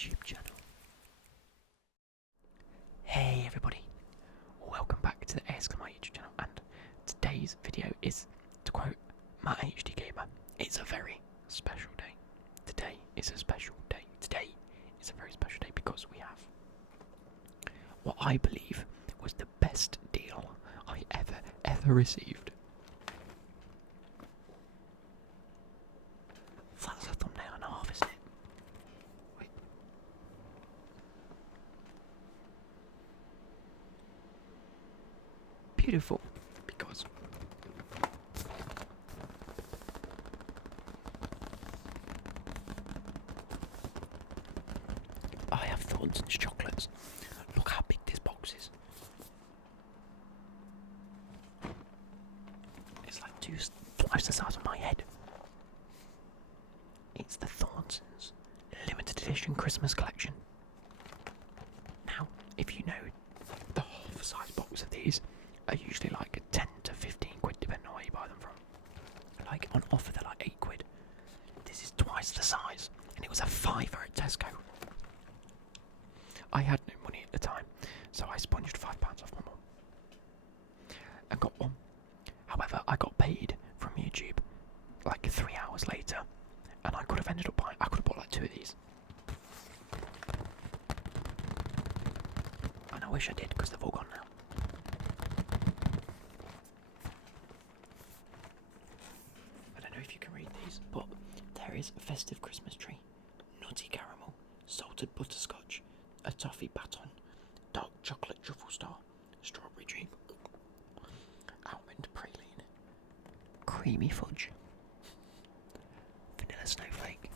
YouTube channel. Hey everybody, welcome back to the ASMR YouTube channel, and today's video is, to quote my HD gamer, it's a very special day. Today is a special day. Today is a very special day because we have what I believe was the best deal I ever received. That's a thumbnail and a half, isn't it? Wait. Beautiful, because I have Thorntons chocolates. Look how big this box is. It's like twice the size of my head. It's the Thorntons limited edition Christmas collection. Now, if you know, the half-size box of these are usually like 10 to 15 quid depending on where you buy them from. Like on offer they're like 8 quid. This is twice the size, and it was a fiver at Tesco. I had no money at the time, so I sponged £5 off my mum and got one. However, I got paid from YouTube like 3 hours later, and I could have ended up buying. I could have bought like 2 of these, and I wish I did because they've all gone now. I don't know if you can read these, but there is a festive Christmas tree, nutty caramel, salted butterscotch, a toffee baton, dark chocolate truffle star, strawberry dream, almond praline, creamy fudge, vanilla snowflake,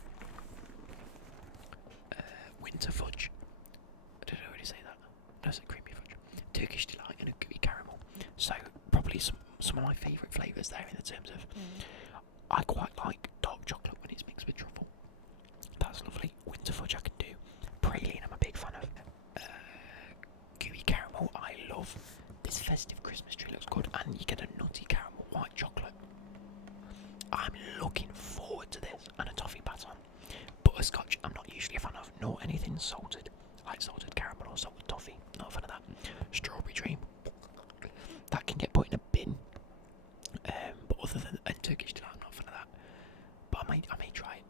winter fudge. I don't know how to say that. That's a creamy fudge, Turkish delight, and a gooey caramel. So probably some of my favourite flavours there in the terms of I quite like dark chocolate when it's mixed with truffle. That's lovely. Winter fudge I can do. Praline I'm a big fan of. Gooey caramel I love. This festive Christmas tree looks good, and you get a nutty caramel white chocolate. I'm looking forward to this, and a toffee baton. Butterscotch I'm not usually a fan of, nor anything salted, like salted caramel or salted toffee. Not a fan of that. Strawberry dream, that can get put in a bin. But other than Turkish delight, I'm not a fan of that. But I may try it.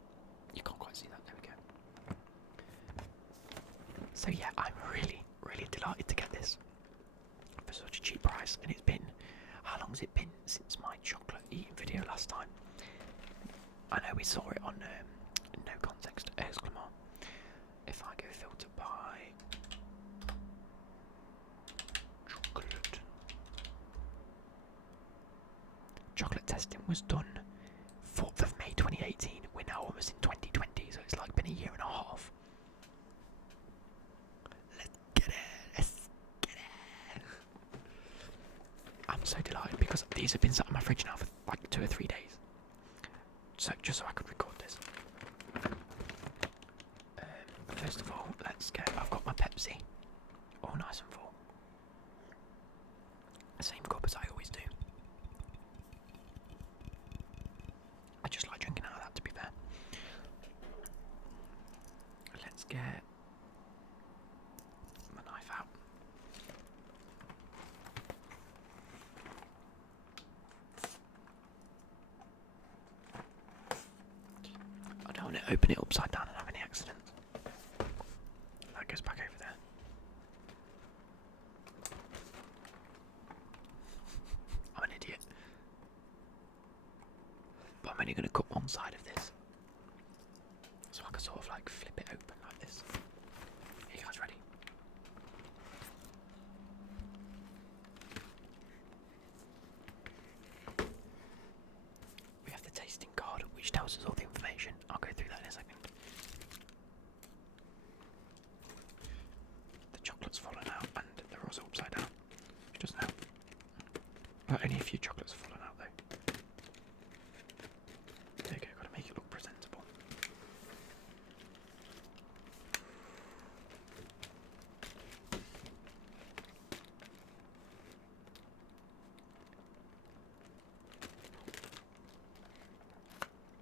You can't quite see that. There we go. So yeah, I'm really delighted to get this for such a cheap price, and it's been, how long has it been since my chocolate eating video last time? I know we saw it on No Context Exclamar. If I go filter by chocolate testing was done 4th of May 2018. We're now almost in 2020, so it's like been a year and a half. Let's get it. I'm so delighted because these have been sat in my fridge now for like 2 or 3 days. So just so I could record this. First of all, let's go. I've got my Pepsi, all nice and full. Same cup as I always do. I just like drinking out of that, to be fair. Let's get my knife out. I don't want to open it upside down and have any accidents. That goes back over there. I'm an idiot. But I'm only going to cut one side of this, so I can sort of like flip it open like this. Are you guys ready? We have the tasting card, which tells us all the information. I'll go through that in a second. The chocolate's fallen out, and they're also upside down, which doesn't help. Well, only a few chocolates have fallen out though. There you go, gotta make it look presentable.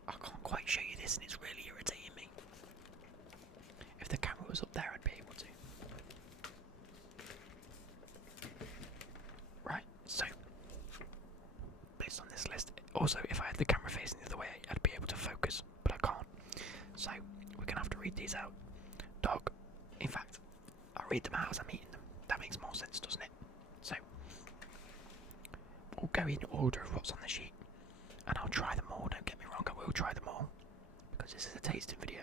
I can't quite show you this, and it's really irritating me. If the camera Also, if I had the camera facing the other way, I'd be able to focus, but I can't. So, we're going to have to read these out. Dog. In fact, I'll read them out as I'm eating them. That makes more sense, doesn't it? So, we'll go in order of what's on the sheet. And I'll try them all, don't get me wrong, I will try them all. Because this is a tasting video.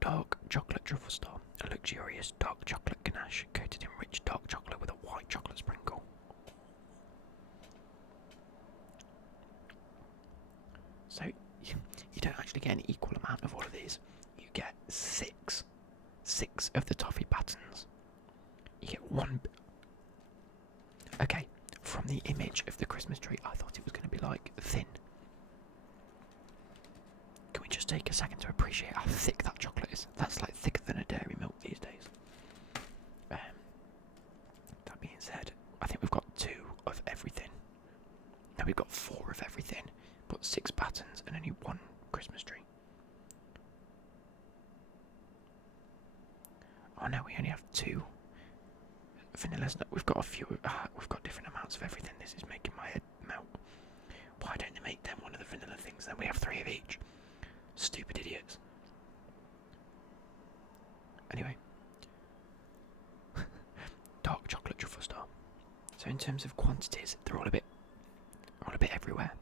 Dark chocolate truffle star. A luxurious dark chocolate ganache coated in rich dark chocolate with a white chocolate sprinkle. So, you don't actually get an equal amount of all of these. You get six of the toffee patterns. You get one. Okay, from the image of the Christmas tree, I thought it was going to be like thin. Can we just take a second to appreciate how thick that chocolate is? That's like thicker than a dairy milk these days. That being said, I think we've got 2 of everything. No, we've got 4 of everything, but 6 patterns and only 1 Christmas tree. Oh no, we only have 2 vanillas. No, we've got a few. We've got different amounts of everything. This is making my head melt. Why don't they make them one of the vanilla things? Then we have 3 of each. Stupid idiots. Anyway, dark chocolate truffle star. So in terms of quantities, they're all a bit everywhere.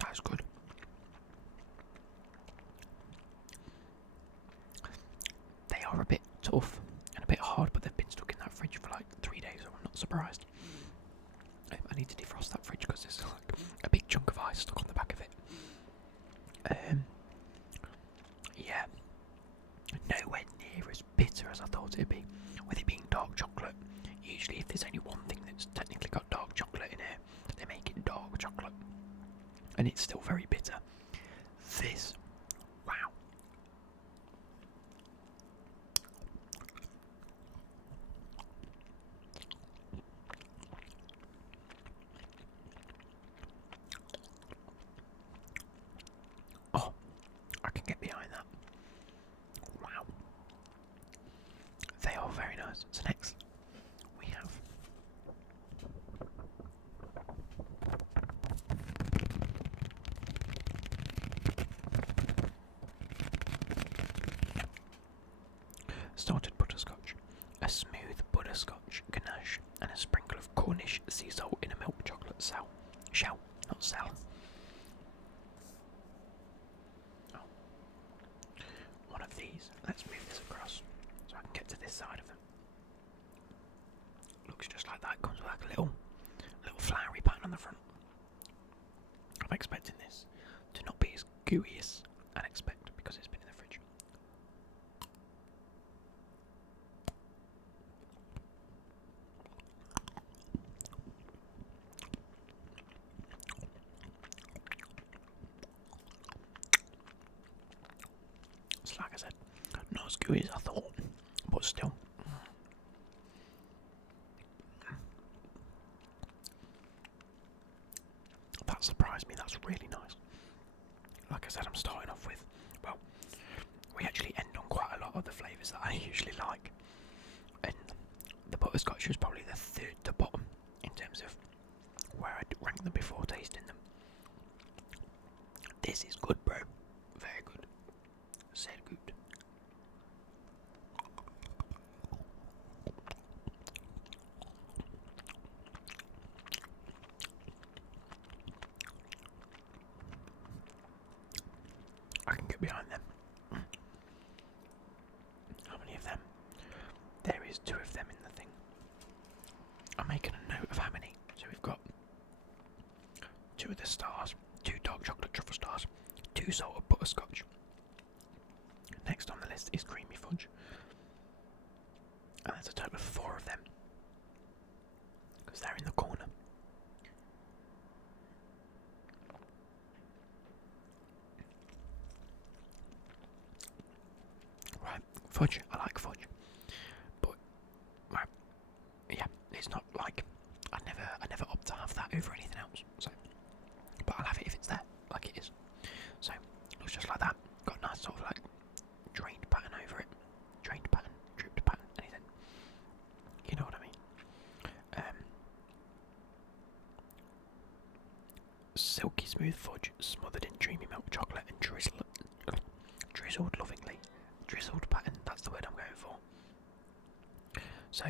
That's good. They are a bit tough and a bit hard, but they've been stuck in that fridge for like 3 days, so I'm not surprised. I need to defrost that fridge because there's like a big chunk of ice stuck on the back of it. Yeah, nowhere near as bitter as I thought it'd be. With it being dark chocolate, usually if there's only one thing that's technically got dark chocolate in it, they make it dark chocolate. And it's still very bitter. This, wow. Oh, I can get behind that. Wow. They are very nice. So next, we have salted butterscotch, a smooth butterscotch ganache, and a sprinkle of Cornish sea salt in a milk chocolate shell, not cell. Oh. One of these. Let's move this across so I can get to this side of it. Looks just like that. Comes with like a little flowery pattern on the front. I'm expecting this to not be as gooey as I'd expect because it's been in the fridge. So like I said, not as gooey as I thought, but still. That surprised me, that's really nice. Like I said, I'm starting off with, well, we actually end on quite a lot of the flavours that I usually like. And the butterscotch was probably the 3rd to bottom in terms of where I'd rank them before tasting them. This is good, bro. Very good. Said good. I can get behind them. How many of them? There is 2 of them in the thing. I'm making a note of how many. So we've got 2 of the stars, 2 dark chocolate truffle stars, 2 salted butterscotch. Next on the list is creamy fudge. And there's a total of 4 of them. Because they're in the corner. Right, fudge. I like fudge. But, right, yeah, it's not like I never opt to have that over anything else. So, but I'll have it if it's there, like it is. So, looks just like that. fudge smothered in dreamy milk chocolate and drizzled lovingly. Drizzled pattern, that's the word I'm going for. So,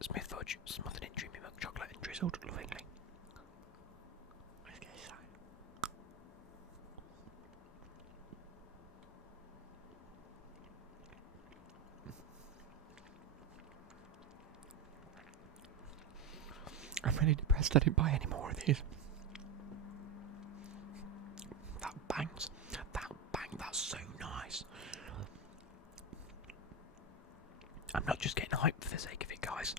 smooth fudge smothered in dreamy milk chocolate and drizzled lovingly. I'm really depressed I didn't buy any more of these. That bangs. That's so nice. I'm not just getting hyped for the sake of it, guys.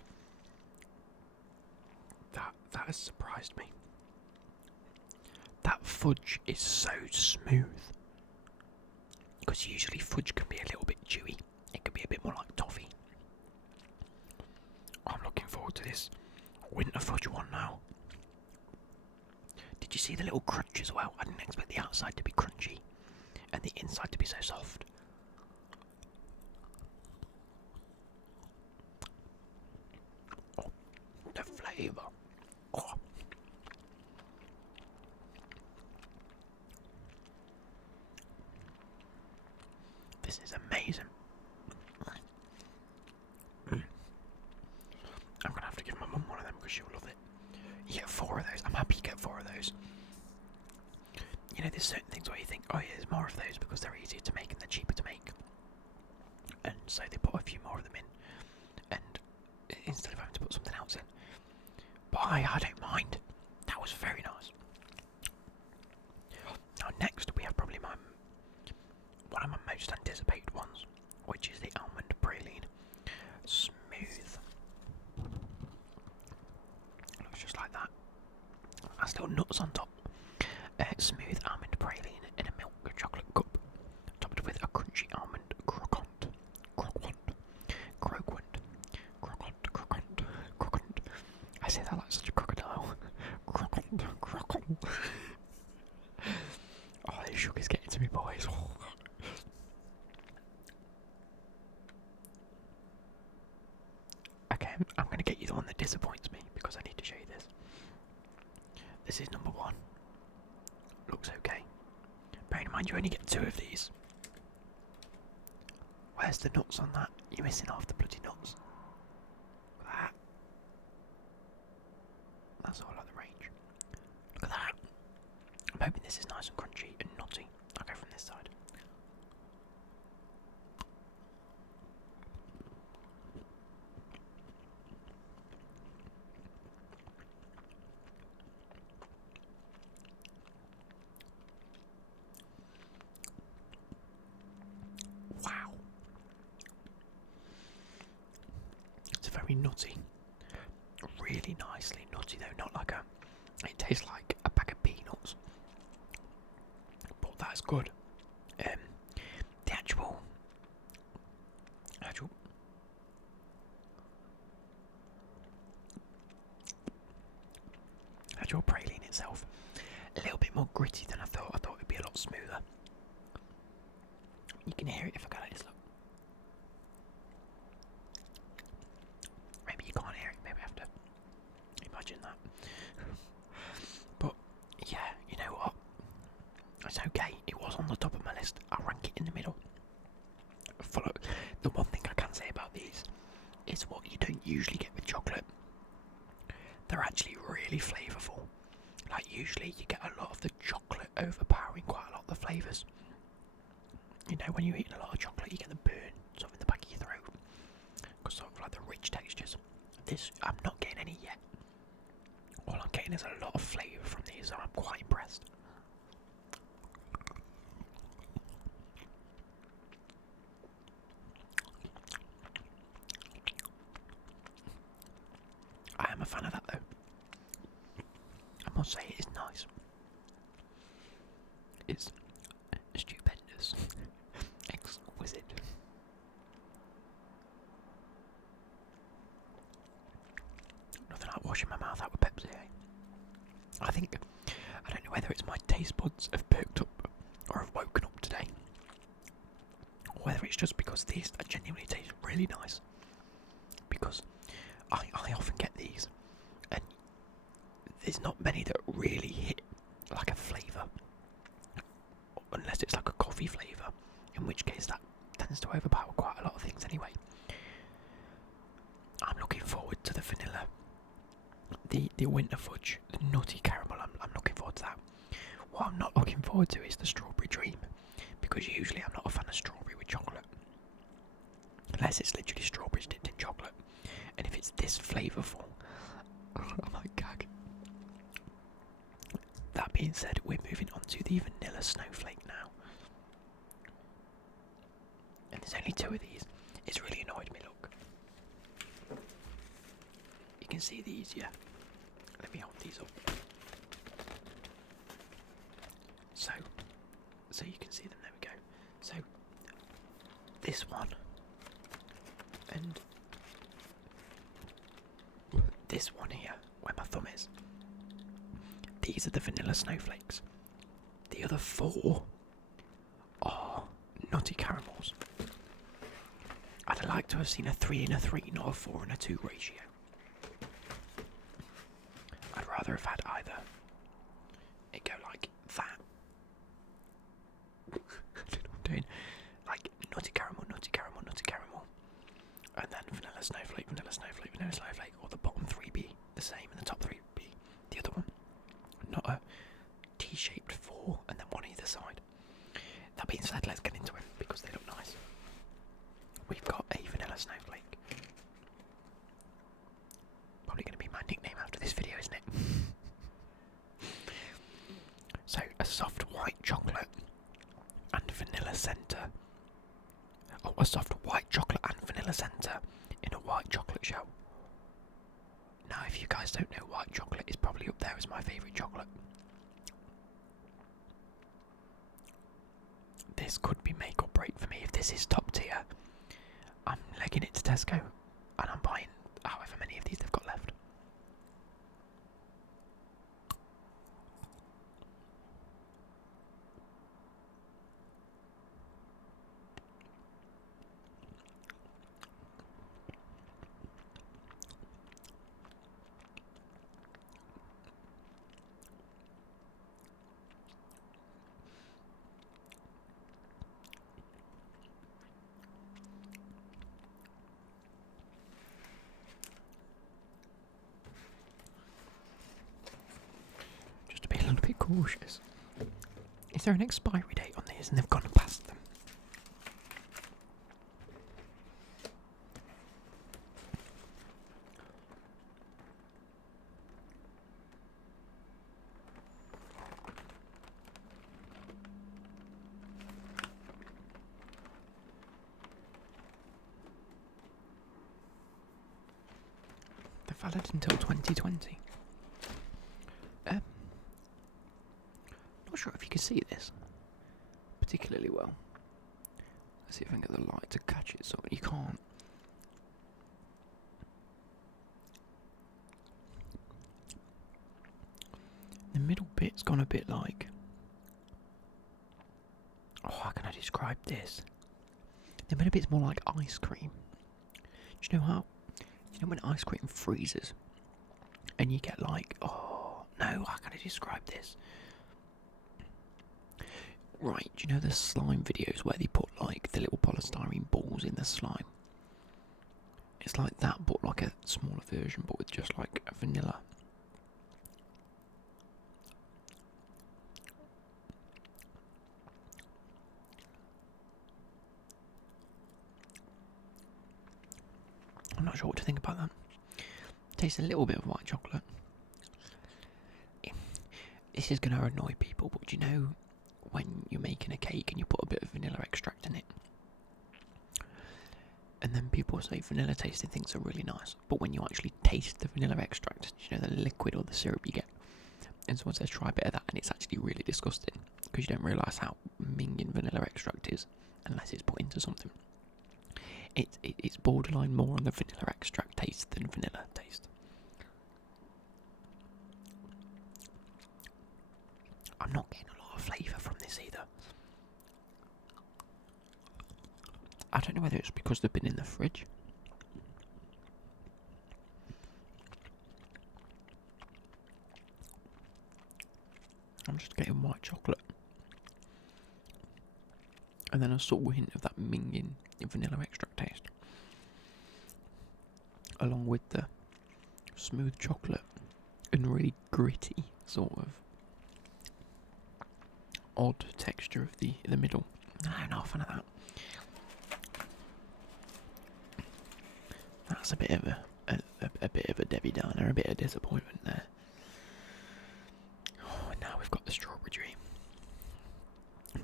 That has surprised me. That fudge is so smooth. Because usually fudge can be a little bit chewy. It can be a bit more like toffee. I'm looking forward to this winter fudge one now. Did you see the little crunch as well? I didn't expect the outside to be crunchy and the inside to be so soft. Oh, the flavour. Oh. This is amazing. I'm going to have to give my mum one of them because she'll love it. You get 4 of those. I'm happy you get 4 of those. You know, there's certain things where you think, oh yeah, there's more of those because they're easier to make and they're cheaper to make. And so they put a few more of them in. And instead of having to put something else in. But I don't mind. That was very nice. Now next we have probably one of my most anticipated ones, which is the almond praline. Smooth. Looks just like that. Has little nuts on top. Smooth almond praline in a milk chocolate cup, topped with a crunchy almond croquant. I say that like such a crocodile. Croquant. Oh, this sugar's getting to me, boys. Okay, I'm going to get you the one that disappoints me because I need to show you this. This is number 1. Looks okay. Bearing in mind you only get 2 of these. Where's the nuts on that? You're missing half the bloody nuts. That. That's all at the range. Look at that. I'm hoping this is nice and crunchy and nutty. I'll go from this side. Wow. It's very nutty. Really nicely nutty though, not like it tastes like a bag of peanuts. But that's good. The actual praline itself, a little bit more gritty than I thought. I thought it'd be a lot smoother. You can hear it if I go like this, look. Maybe you can't hear it, maybe I have to imagine that. But yeah, you know what? It's okay. It was on the top of my list. I'll rank it in the middle. Follow. The one thing I can say about these is what you don't usually get with chocolate. They're actually really flavourful. Like usually you get a lot of the chocolate overpowering quite a lot of the flavours. You know, when you're eating a lot of chocolate, you get the burn sort of in the back of your throat. Because sort of like the rich textures. This, I'm not getting any yet. All I'm getting is a lot of flavour from these, so I'm quite impressed. I am a fan of that though. I must say it is nice. It's stupendous. Exquisite. Nothing like washing my mouth out with Pepsi, eh? I don't know whether it's my taste buds have perked up or have woken up today. Or whether it's just because these genuinely taste really nice. Because I often get these and there's not many that really hit like a flavour unless it's like a coffee flavour, in which case that tends to overpower quite a lot of things anyway. I'm looking forward to the vanilla, the winter fudge, the nutty caramel. I'm looking forward to that. What I'm not looking forward to is the strawberry dream, because usually I'm not a fan of strawberry with chocolate, unless it's literally strawberries dipped in chocolate. And if it's this flavourful, I might gag. That being said, we're moving on to the vanilla snowflake now. And there's only 2 of these. It's really annoyed me, look. You can see these, yeah. Let me hold these up. So you can see them, there we go. So, this one, and this one here, where my thumb is, these are the vanilla snowflakes. The other 4 are nutty caramels. I'd like to have seen a 3 and a 3, not a 4 and a 2 ratio. I'd rather have had either it go like that. I don't know what I'm doing. Like nutty caramel, nutty caramel, nutty caramel. And then vanilla snowflake, vanilla snowflake, vanilla snowflake. Or the bottom 3 be the same and the top 3 be the other one. Not a T-shaped 4 and then one either side. That being said, let's get into it because they look nice. We've got a vanilla snowflake. Probably going to be my nickname after this video, isn't it? So, a soft white chocolate and vanilla centre. Oh, a soft white chocolate and vanilla centre in a white chocolate shell. Now, if you guys don't know, white chocolate is probably up there as my favourite chocolate. This could be make or break for me. If this is top tier, I'm legging it to Tesco and I'm buying however many of these they've got left. Just to be a little bit cautious. Is there an expiry date on these and they've gone past them? They're valid until 2020. Not sure if you can see this particularly well. Let's see if I can get the light to catch it. So you can't. The middle bit's gone a bit like. Oh, how can I describe this? The middle bit's more like ice cream. Do you know how? You know when ice cream freezes and you get like, oh no, how can I describe this? Right, do you know the slime videos where they put like the little polystyrene balls in the slime? It's like that, but like a smaller version, but with just like a vanilla. I'm not sure what to think about that. Tastes a little bit of white chocolate. This is going to annoy people, but do you know when you're making a cake and you put a bit of vanilla extract in it? And then people say vanilla tasting things are really nice, but when you actually taste the vanilla extract, do you know the liquid or the syrup you get? And someone says try a bit of that, and it's actually really disgusting because you don't realise how minging vanilla extract is unless it's put into something. It's borderline more on the vanilla extract taste than vanilla taste. I'm not getting a lot of flavour from this either. I don't know whether it's because they've been in the fridge. I'm just getting white chocolate. and then a subtle hint of that minging vanilla extract taste, along with the smooth chocolate and really gritty sort of odd texture of the in the middle. I'm not a fan of that. That's a bit of a bit of a Debbie Downer, a bit of disappointment there. Oh, and now we've got the strawberry dream.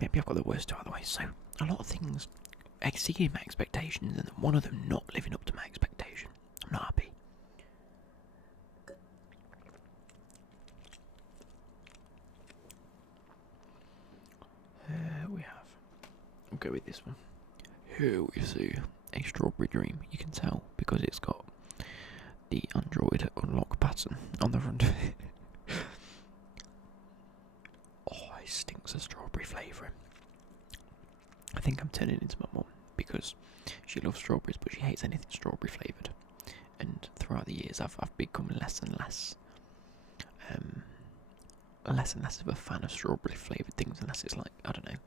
Maybe I've got the worst out of the way. So a lot of things exceeding my expectations, and one of them not living up to my expectation. I'm not happy. We have. I'll go with this one. Here we see a strawberry dream. You can tell because it's got the Android unlock pattern on the front of it. Oh, it stinks of strawberry flavouring. I think I'm turning into my mum because she loves strawberries, but she hates anything strawberry flavoured. And throughout the years, I've become less and less of a fan of strawberry flavoured things, unless it's like, I don't know,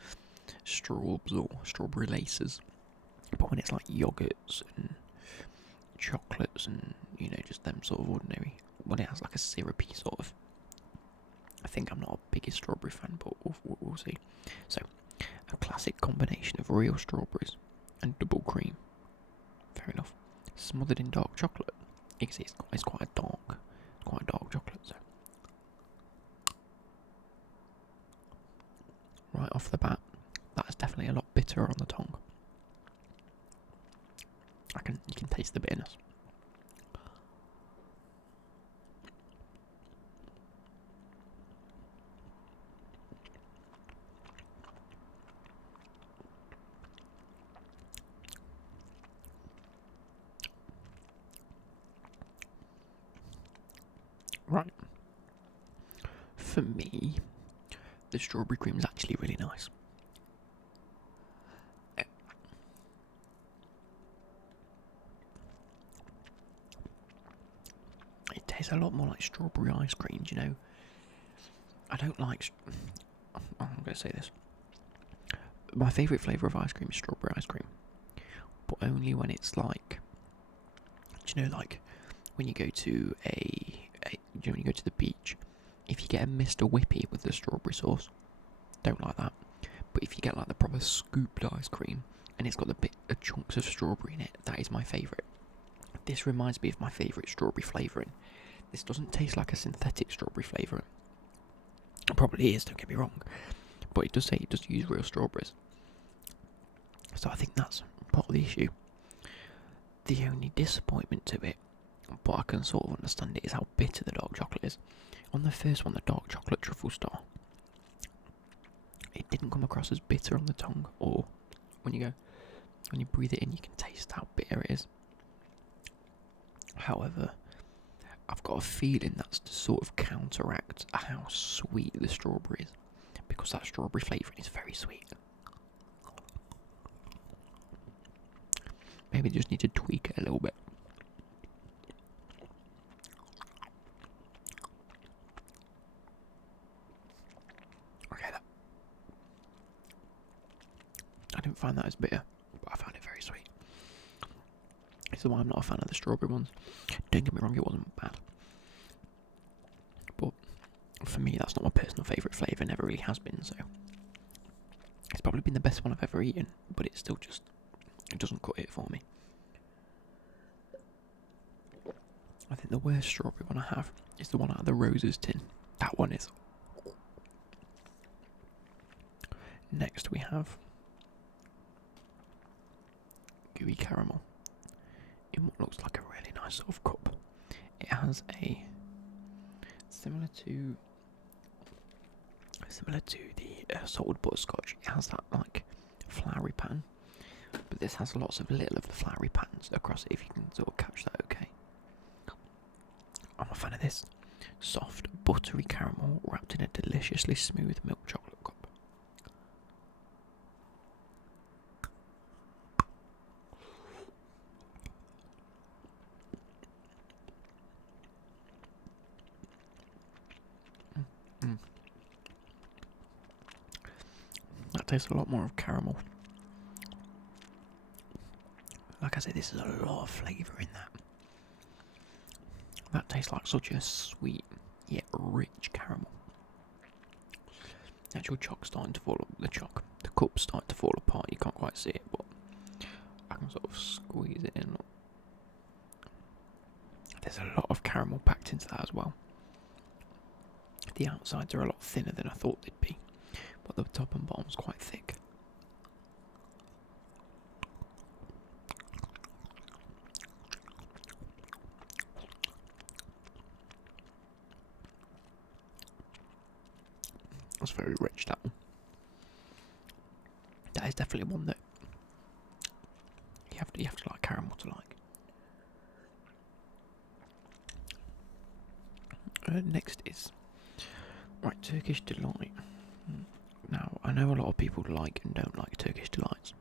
straws or strawberry laces. But when it's like yogurts and chocolates and, you know, just them sort of ordinary, when it has like a syrupy sort of, I think I'm not a biggest strawberry fan, but we'll see. So, a classic combination of real strawberries and double cream. Fair enough. Smothered in dark chocolate. You can see it's quite a dark chocolate. So, right off the bat, that's definitely a lot bitterer on the tongue. You can taste the bitterness. Right. For me, the strawberry cream is actually really nice. It tastes a lot more like strawberry ice cream, you know. I don't like... I'm going to say this. My favourite flavour of ice cream is strawberry ice cream. But only when it's like... Do you know, like, when you go to when you go to the beach, if you get a Mr. Whippy with the strawberry sauce, don't like that. But if you get like the proper scooped ice cream and it's got the chunks of strawberry in it, that is my favourite. This reminds me of my favourite strawberry flavouring. This doesn't taste like a synthetic strawberry flavouring. It probably is, don't get me wrong, but it does say it does use real strawberries. So I think that's part of the issue. The only disappointment to it, but I can sort of understand it, is how bitter the dark chocolate is. On the first one, the dark chocolate truffle star, it didn't come across as bitter on the tongue, or when you breathe it in, you can taste how bitter it is. However, I've got a feeling that's to sort of counteract how sweet the strawberry is, because that strawberry flavouring is very sweet. Maybe just need to tweak it a little bit. Okay, I didn't find that as bitter, but I found it very sweet. This is why I'm not a fan of the strawberry ones. Don't get me wrong, it wasn't bad. But for me, that's not my personal favourite flavour, never really has been, so it's probably been the best one I've ever eaten, but it's still just, it doesn't cut it for me. I think the worst strawberry one I have is the one out of the roses tin. That one is. Next we have gooey caramel in what looks like a really nice sort of cup. It has a similar to the salted butterscotch. It has that like floury pattern, but this has lots of little of the floury patterns across it. If you can sort of catch that, okay. I'm a fan of this. Soft, buttery caramel wrapped in a deliciously smooth milk chocolate cup. That tastes a lot more of caramel Like I said, this is a lot of flavour in that. That tastes like such a sweet yet rich caramel. The actual chock's starting to fall. The cup's starting to fall apart. You can't quite see it, but I can sort of squeeze it in. There's a lot of caramel packed into that as well. The outsides are a lot thinner than I thought they'd be, but the top and bottom's quite thick. That's very rich, that one. That is definitely one that you have to like caramel to like. Next is Turkish Delight. Now, I know a lot of people like and don't like Turkish Delights.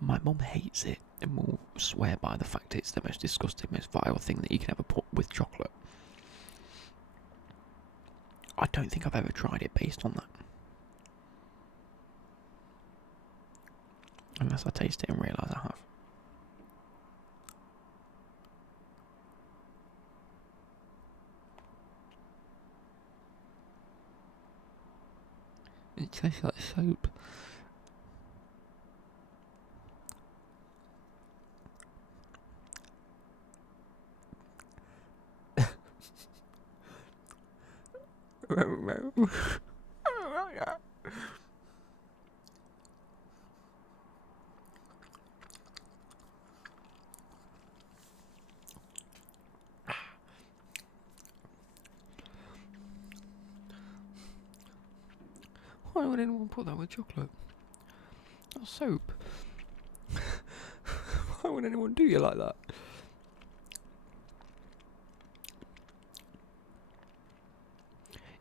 My mum hates it and will swear by the fact it's the most disgusting, most vile thing that you can ever put with chocolate. I don't think I've ever tried it based on that. Unless I taste it and realise I have. It tastes like soap. Why would anyone put that with chocolate? That's soap. Why would anyone do you like that?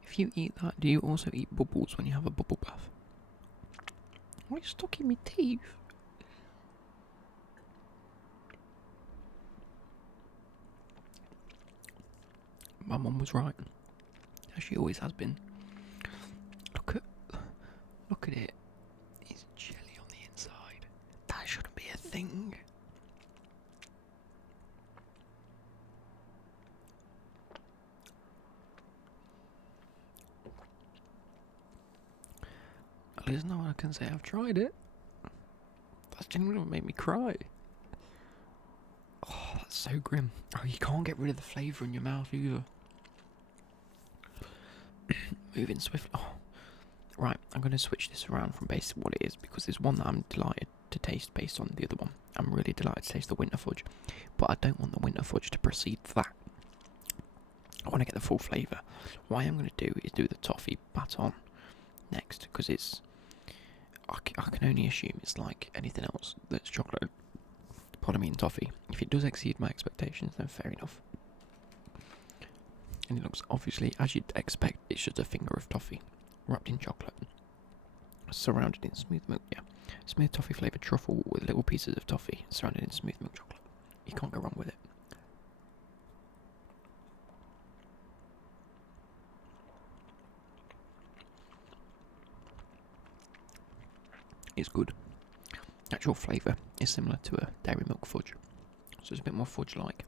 If you eat that, do you also eat bubbles when you have a bubble bath? Why are you stuck in my teeth? My mum was right. As she always has been. Look at it. It's jelly on the inside. That shouldn't be a thing. There's no one I can say I've tried it. That's genuinely what made me cry. Oh, that's so grim. Oh, you can't get rid of the flavour in your mouth either. Moving swiftly. Oh. Right, I'm going to switch this around from based on what it is, because there's one that I'm delighted to taste based on the other one. I'm really delighted to taste the winter fudge, but I don't want the winter fudge to precede that. I want to get the full flavour. What I'm going to do is do the toffee baton next, because it's... I can only assume it's like anything else that's chocolate, pardon me, and toffee. If it does exceed my expectations, then fair enough. And it looks, obviously, as you'd expect, it's just a finger of toffee wrapped in chocolate, surrounded in smooth milk. Yeah, smooth toffee flavoured truffle with little pieces of toffee surrounded in smooth milk chocolate. You can't go wrong with it. It's good. Actual flavour is similar to a dairy milk fudge, so it's a bit more fudge-like.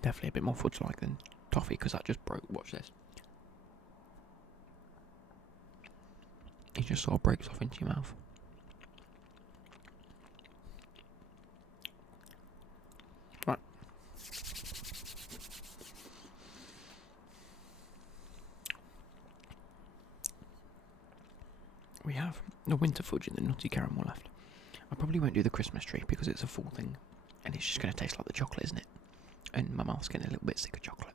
Definitely a bit more fudge-like than toffee, because that just broke. Watch this. It just sort of breaks off into your mouth. Right. We have the winter fudge and the nutty caramel left. I probably won't do the Christmas tree because it's a full thing and it's just going to taste like the chocolate, isn't it? And my mouth's getting a little bit sick of chocolate.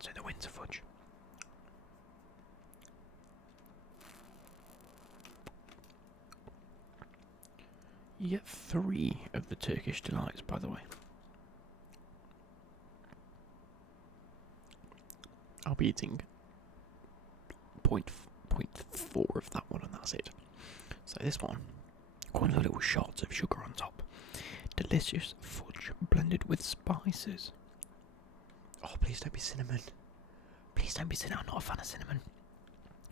So the winter fudge. You get 3 of the Turkish delights, by the way. I'll be eating 0.4 of that one, and that's it. So this one, quite a little shot of sugar on top. Delicious fudge blended with spices. Oh, please don't be cinnamon. Please don't be cinnamon. I'm not a fan of cinnamon.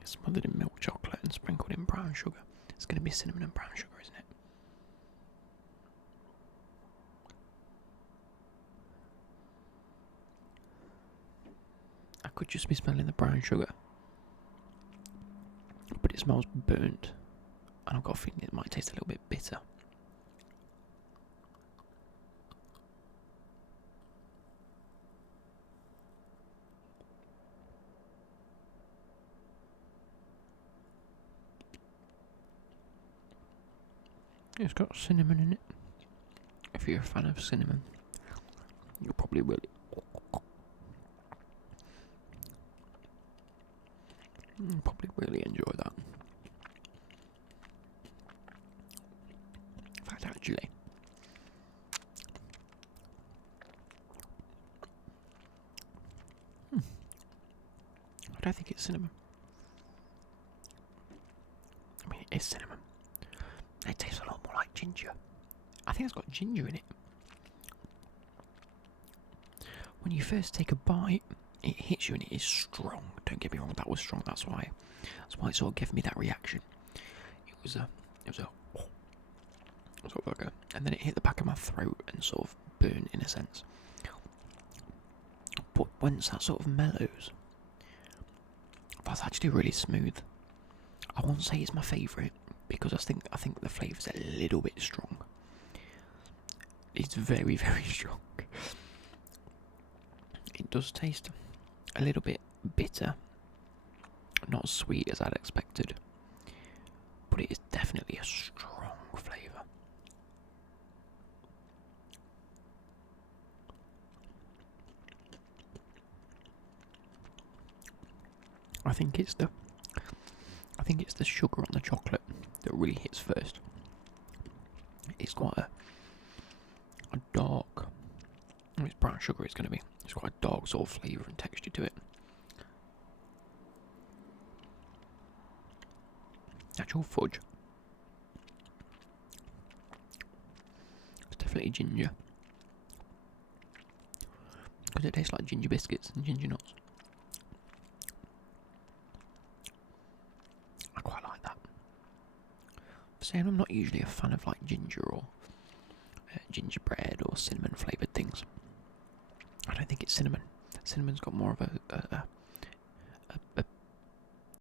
It's smothered in milk chocolate and sprinkled in brown sugar. It's going to be cinnamon and brown sugar, isn't it? I could just be smelling the brown sugar. But it smells burnt. And I've got a feeling it might taste a little bit bitter. It's got cinnamon in it. If you're a fan of cinnamon, you'll probably really enjoy that. In fact, actually, I don't think it's cinnamon. I mean, it is cinnamon. It tastes a lot more like ginger. I think it's got ginger in it. When you first take a bite, it hits you and it is strong. Don't get me wrong, that was strong. That's why it sort of gave me that reaction. It was like a, and then it hit the back of my throat and sort of burned in a sense. But once that sort of mellows, that's actually really smooth. I won't say it's my favourite because I think the flavour's a little bit strong. It's very, very strong. It does taste a little bit bitter, not as sweet as I'd expected, but it is definitely a strong flavour. I think it's the sugar on the chocolate that really hits first. It's quite a dark. It's brown sugar. It's going to be. It's quite a dark sort of flavour and texture to it. Actual fudge. It's definitely ginger. Because it tastes like ginger biscuits and ginger nuts. I quite like that. Saying I'm not usually a fan of like ginger or gingerbread or cinnamon flavoured things. I don't think it's cinnamon. Cinnamon's got more of a